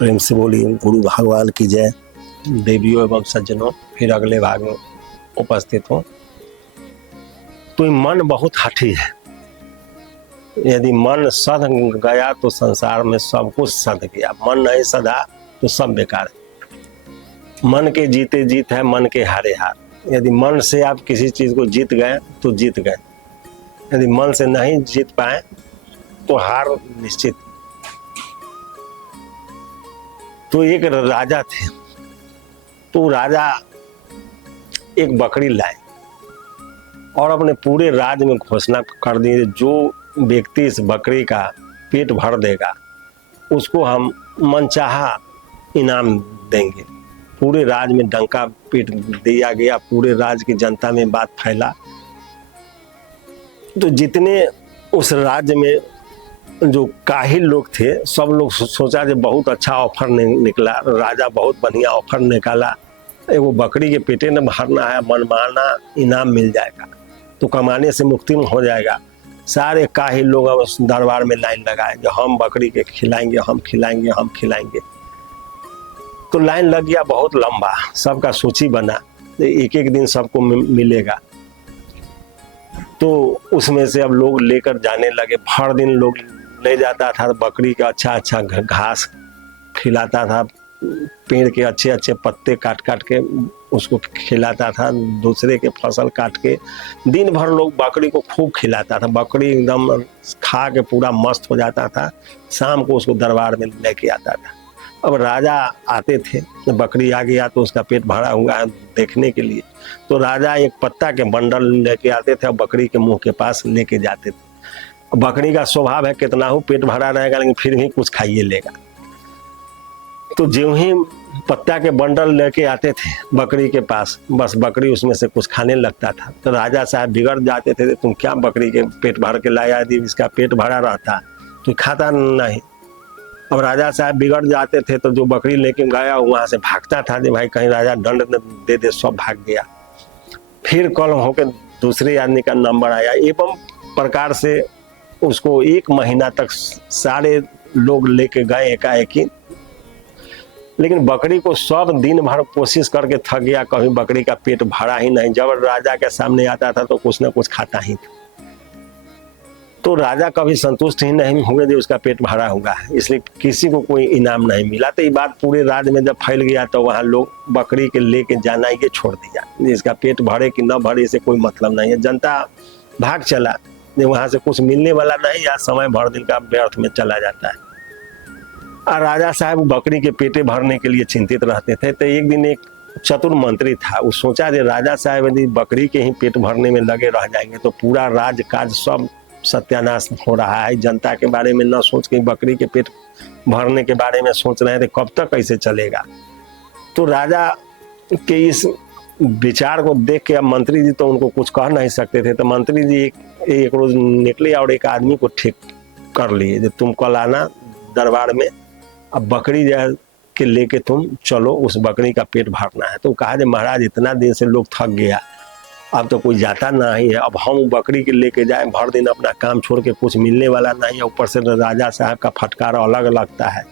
प्रेम से बोली गुरु भगवान की जय। देवियों एवं सज्जनों, फिर अगले भाग में उपस्थित हूँ। तो मन बहुत हठी है। यदि मन सध गया तो संसार में सब कुछ सध गया। मन नहीं सधा तो सब बेकार है। मन के जीते जीत है, मन के हारे हार। यदि मन से आप किसी चीज को जीत गए तो जीत गए, यदि मन से नहीं जीत पाए तो हार निश्चित। तो एक राजा थे, तो राजा एक बकरी लाए और अपने पूरे राज्य में घोषणा कर दी, जो व्यक्ति इस बकरी का पेट भर देगा उसको हम मनचाहा इनाम देंगे। पूरे राज्य में डंका पीट दिया गया, पूरे राज्य की जनता में बात फैला। तो जितने उस राज्य में जो काहिल लोग थे, सब लोग सोचा कि बहुत अच्छा ऑफर निकला, राजा बहुत बढ़िया ऑफर निकाला, एगो बकरी के पेटे में भरना है, मनमाना इनाम मिल जाएगा तो कमाने से मुक्ति हो जाएगा। सारे काहिल लोग उस दरबार में लाइन लगाए जो हम बकरी के खिलाएंगे, हम खिलाएंगे, हम खिलाएंगे। तो लाइन लग गया बहुत लंबा, सबका सूची बना, एक एक दिन सबको मिलेगा। तो उसमें से अब लोग लेकर जाने लगे। हर दिन लोग ले जाता था बकरी का अच्छा अच्छा घास खिलाता था, पेड़ के अच्छे अच्छे पत्ते काट काट के उसको खिलाता था, दूसरे के फसल काट के दिन भर लोग बकरी को खूब खिलाता था। बकरी एकदम खा के पूरा मस्त हो जाता था। शाम को उसको दरबार में लेके आता था। अब राजा आते थे, बकरी आ गया तो उसका पेट भरा हुआ है देखने के लिए, तो राजा एक पत्ता के बंडल लेके आते थे और बकरी के मुंह के पास लेके जाते थे। बकरी का स्वभाव है कितना हो पेट भरा रहेगा लेकिन फिर भी कुछ खाइए लेगा। तो ज्यों ही पत्ता के बंडल लेके आते थे बकरी के पास, बस बकरी उसमें से कुछ खाने लगता था। तो राजा साहब बिगड़ जाते थे, तुम क्या बकरी के पेट भर के लाया, यदि इसका पेट भरा रहता तो खाता नहीं। अब राजा साहब बिगड़ जाते थे तो जो बकरी लेके गया वहां से भागता था कि भाई कहीं राजा दंड दे दे, सब भाग गया। फिर कल होकर दूसरे आदमी का नंबर आया। एवं प्रकार से उसको 1 महीना तक सारे लोग लेके गए एकाएकी, लेकिन बकरी को सब दिन भर कोशिश करके थक गया, कभी बकरी का पेट भरा ही नहीं। जब राजा के सामने आता था तो कुछ ना कुछ खाता ही था। तो राजा कभी संतुष्ट ही नहीं हुए जो उसका पेट भरा हुआ है, इसलिए किसी को कोई इनाम नहीं मिला। तो ये बात पूरे राज्य में जब फैल गया तो वहाँ लोग बकरी के लेके जाना ही छोड़ दिया। इसका पेट भरे कि न भरे से कोई मतलब नहीं है। जनता भाग चला, वहां से कुछ मिलने वाला नहीं, या समय भर दिन का व्यर्थ में चला जाता है। और राजा साहब बकरी के पेटे भरने के लिए चिंतित रहते थे। तो एक दिन एक चतुर मंत्री था, वो सोचा कि राजा साहब यदि बकरी के ही पेट भरने में लगे रह जाएंगे तो पूरा राज काज सब सत्यानाश हो रहा है। जनता के बारे में न सोच के बकरी के पेट भरने के बारे में सोच रहे थे, कब तक कैसे चलेगा। तो राजा के इस विचार को देख के अब मंत्री जी तो उनको कुछ कह नहीं सकते थे। तो मंत्री जी एक रोज निकले और एक आदमी को ठीक कर लिए, तुम कल आना दरबार में, अब बकरी के लेके तुम चलो, उस बकरी का पेट भरना है। तो कहा महाराज इतना दिन से लोग थक गया, अब तो कोई जाता नहीं है, अब हम बकरी के लेके जाए, भर दिन अपना काम छोड़ के कुछ मिलने वाला नहीं है, ऊपर से राजा साहब का फटकार अलग लगता है,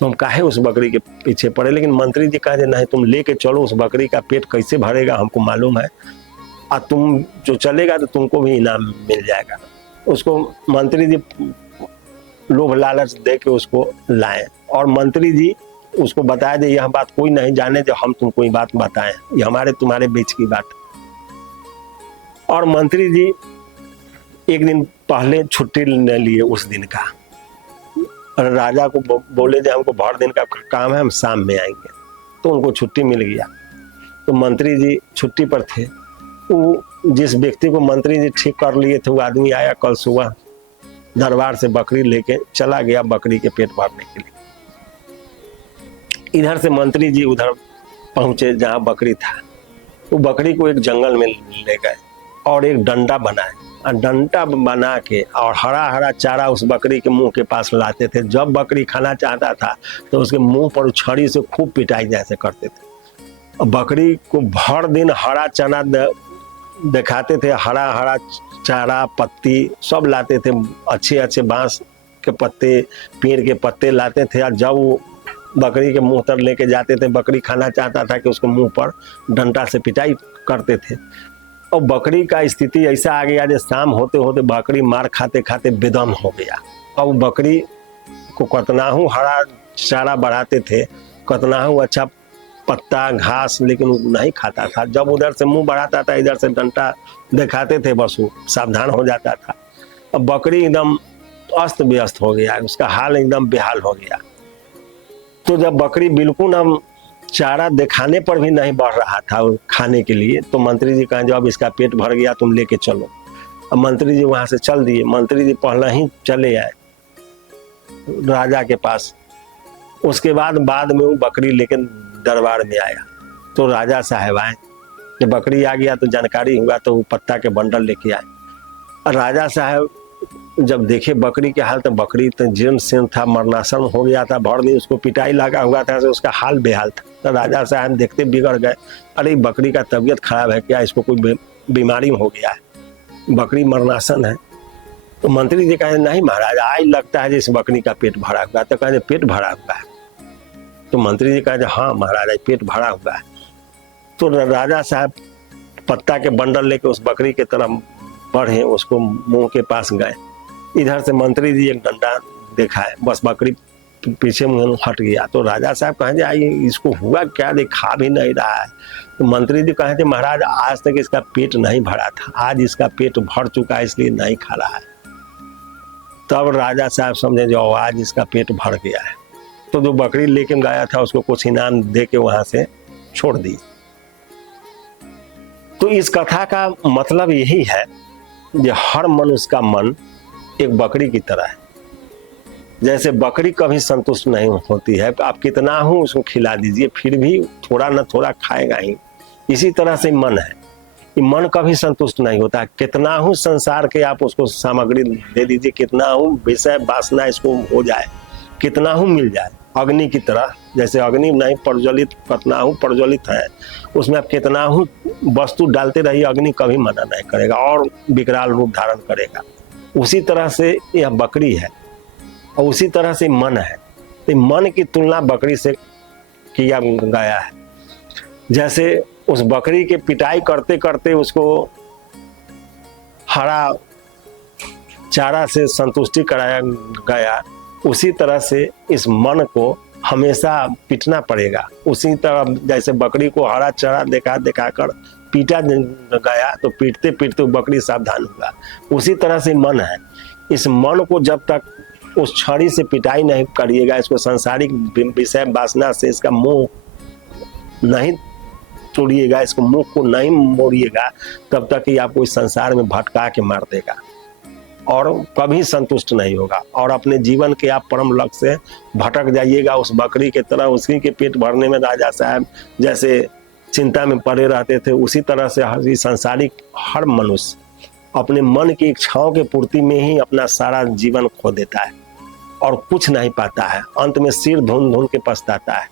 तो हम काहे उस बकरी के पीछे पड़े। लेकिन मंत्री जी कहे नहीं, तुम लेके चलो, उस बकरी का पेट कैसे भरेगा हमको मालूम है, और तुम जो चलेगा तो तुमको भी इनाम मिल जाएगा। उसको मंत्री जी लोभ लालच दे के उसको लाए और मंत्री जी उसको बताया दे यह बात कोई नहीं जाने जो हम तुमको ये बात बताएं, ये हमारे तुम्हारे बीच की बात। और मंत्री जी एक दिन पहले छुट्टी ले लिए उस दिन का, और राजा को बोले जो हमको भर दिन का काम है, हम शाम में आएंगे। तो उनको छुट्टी मिल गया। तो मंत्री जी छुट्टी पर थे। वो जिस व्यक्ति को मंत्री जी ठीक कर लिए थे वो आदमी आया कल सुबह दरबार से बकरी लेके चला गया बकरी के पेट भरने के लिए। इधर से मंत्री जी उधर पहुंचे जहां बकरी था। वो बकरी को एक जंगल में ले गए और एक डंडा बनाए, और डंडा बना के और हरा हरा चारा उस बकरी के मुंह के पास लाते थे। जब बकरी खाना चाहता था तो उसके मुंह पर छड़ी से खूब पिटाई जैसे करते थे। बकरी को भर दिन हरा चना दिखाते थे, हरा हरा चारा पत्ती सब लाते थे, अच्छे अच्छे बांस के पत्ते पेड़ के पत्ते लाते थे। और जब वो बकरी के मुंह तर लेके जाते थे, बकरी खाना चाहता था कि उसके मुंह पर डंडा से पिटाई करते थे। और बकरी का स्थिति ऐसा आ गया जो शाम होते होते बकरी मार खाते खाते बेदम हो गया। और बकरी को कतनाहू हरा चारा बढ़ाते थे, कतनाहू अच्छा पत्ता घास, लेकिन वो नहीं खाता था। जब उधर से मुंह बढ़ाता था, इधर से डंडा दिखाते थे, बस वो सावधान हो जाता था। अब बकरी एकदम अस्त व्यस्त हो गया, उसका हाल एकदम बेहाल हो गया। तो जब बकरी बिल्कुल हम चारा दिखाने पर भी नहीं बढ़ रहा था खाने के लिए, तो मंत्री जी कहें जब इसका पेट भर गया तुम लेके चलो। अब मंत्री जी वहां से चल दिए। मंत्री जी पहले ही चले आए राजा के पास। उसके बाद में वो बकरी लेकर दरबार में आया। तो राजा साहब आए, जब बकरी आ गया तो जानकारी हुआ, तो वो पत्ता के बंडल लेके आए। और राजा साहब जब देखे बकरी के हाल, तो बकरी तो जीर्ण शीर्ण था, मरनासन हो गया था, भर दिन उसको पिटाई लगा हुआ था, तो उसका हाल बेहाल था। तो राजा साहब देखते बिगड़ गए, अरे बकरी का तबीयत खराब है क्या, इसको कोई बीमारी हो गया है, बकरी मरनासन है। तो मंत्री जी कहे नहीं महाराज, आज लगता है जिस बकरी का पेट भरा हुआ है। तो कहे पेट भरा हुआ है? तो मंत्री जी कहे हाँ महाराज पेट भरा हुआ है। तो राजा साहब पत्ता के बंडल लेके उस बकरी के तरफ बढ़े, उसको मुंह के पास गए। इधर से मंत्री जी एक डंडा देखा है, बस बकरी पीछे मुंह हट गया। तो राजा साहब कहे आई इसको हुआ क्या, खा भी नहीं रहा है। तो मंत्री जी कहे थे महाराज आज तक इसका पेट नहीं भरा था, आज इसका पेट भर चुका है इसलिए नहीं खा रहा है। तब राजा साहब समझे जो आज इसका पेट भर गया है। तो जो बकरी लेके गया था उसको कुछ इनाम दे के वहां से छोड़ दी। तो इस कथा का मतलब यही है कि हर मनुष्य का मन एक बकरी की तरह है। जैसे बकरी कभी संतुष्ट नहीं होती है, आप कितना हो उसको खिला दीजिए फिर भी थोड़ा न थोड़ा खाएगा ही। इसी तरह से मन है, ये मन कभी संतुष्ट नहीं होता। कितना हो संसार के आप उसको सामग्री दे दीजिए, कितना हो विषय वासना इसको हो जाए, कितना हो मिल जाए, अग्नि की तरह। जैसे अग्नि नहीं प्रज्वलित, कितना हो प्रज्वलित है, उसमें आप कितना हो वस्तु डालते रहिए, अग्नि कभी मना नहीं करेगा और विकराल रूप धारण करेगा। उसी तरह से यह बकरी है और उसी तरह से मन है। तो मन की तुलना बकरी से किया गया है। जैसे उस बकरी के पिटाई करते करते उसको हरा चारा से संतुष्टि कराया गया, उसी तरह से इस मन को हमेशा पीटना पड़ेगा। उसी तरह जैसे बकरी को हरा चारा दिखा कर पीटा गया, तो पीटते पीटते बकरी सावधान होगा। उसी तरह से मन है, इस मन को जब तक उस छड़ी से पिटाई नहीं करिएगा, इसको सांसारिक विषय वासना से इसका मुंह नहीं तोड़िएगा, इसको मुंह को नहीं मोड़िएगा, तब तक ही आपको इस संसार में भटका के मार देगा और कभी संतुष्ट नहीं होगा। और अपने जीवन के आप परम लक्ष्य से भटक जाइएगा उस बकरी के तरह। उसी के पेट भरने में राजा साहब जैसे चिंता में पड़े रहते थे, उसी तरह से संसारिक हर मनुष्य अपने मन की इच्छाओं के पूर्ति में ही अपना सारा जीवन खो देता है और कुछ नहीं पाता है। अंत में सिर धुन के पछताता है।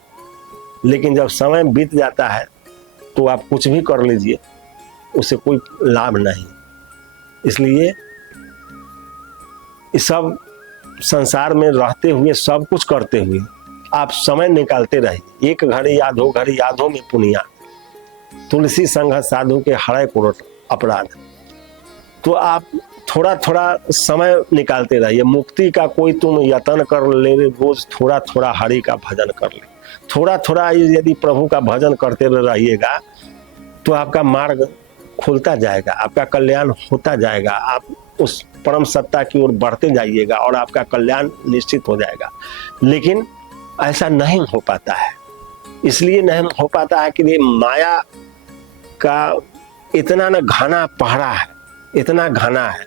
लेकिन जब समय बीत जाता है तो आप कुछ भी कर लीजिए, उससे कोई लाभ नहीं। इसलिए इस सब संसार में रहते हुए, सब कुछ करते हुए आप समय निकालते रहिए। एक घड़ी या दो घड़ी यादों में पुनिया, तुलसी संग साधु के हरे कोट अपराध। तो आप थोड़ा थोड़ा समय निकालते रहिए। मुक्ति का कोई तुम यत्न कर ले, रोज थोड़ा थोड़ा हरि का भजन कर ले। थोड़ा थोड़ा यदि प्रभु का भजन करते रहिएगा तो आपका मार्ग खुलता जाएगा, आपका कल्याण होता जाएगा। आप उस परम सत्ता की ओर बढ़ते जाइएगा और आपका कल्याण निश्चित हो जाएगा। लेकिन ऐसा नहीं हो पाता है। इसलिए नहीं हो पाता है कि ये माया का इतना न घना पहरा है, इतना घना है,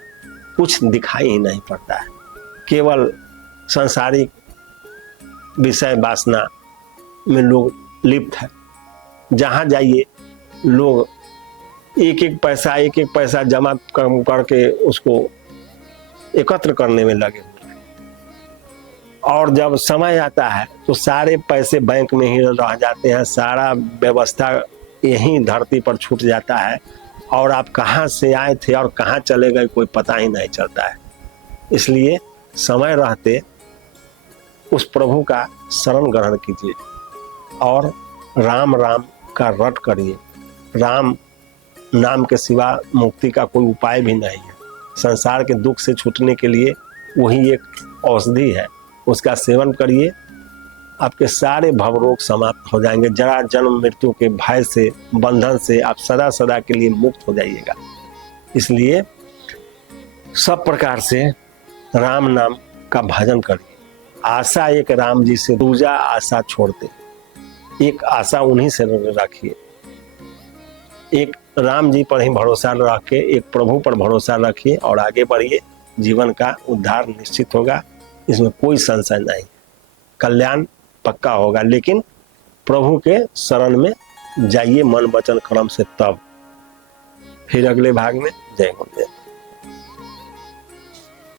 कुछ दिखाई ही नहीं पड़ता है। केवल सांसारिक विषय वासना में लोग लिप्त है। जहाँ जाइए लोग एक एक पैसा जमा करके उसको एकत्र करने में लगे हुए हैं। और जब समय आता है तो सारे पैसे बैंक में ही रह जाते हैं, सारा व्यवस्था यहीं धरती पर छूट जाता है और आप कहाँ से आए थे और कहाँ चले गए कोई पता ही नहीं चलता है। इसलिए समय रहते उस प्रभु का शरण ग्रहण कीजिए और राम राम का रट करिए। राम नाम के सिवा मुक्ति का कोई उपाय भी नहीं है। संसार के दुख से छूटने के लिए वही एक औषधि है, उसका सेवन करिए, आपके सारे भवरोग समाप्त हो जाएंगे। जरा जन्म मृत्यु के भय से, बंधन से आप सदा सदा के लिए मुक्त हो जाइएगा। इसलिए सब प्रकार से राम नाम का भजन करिए। आशा एक राम जी से, दूजा आशा छोड़ दे। एक आशा उन्हीं से रखिए, एक राम जी पर ही भरोसा रख के एक प्रभु पर भरोसा रखिए और आगे बढ़िए। जीवन का उद्धार निश्चित होगा, इसमें कोई संशय नहीं। कल्याण पक्का होगा, लेकिन प्रभु के शरण में जाइए मन वचन कर्म से। तब फिर अगले भाग में जय गुरुदेव।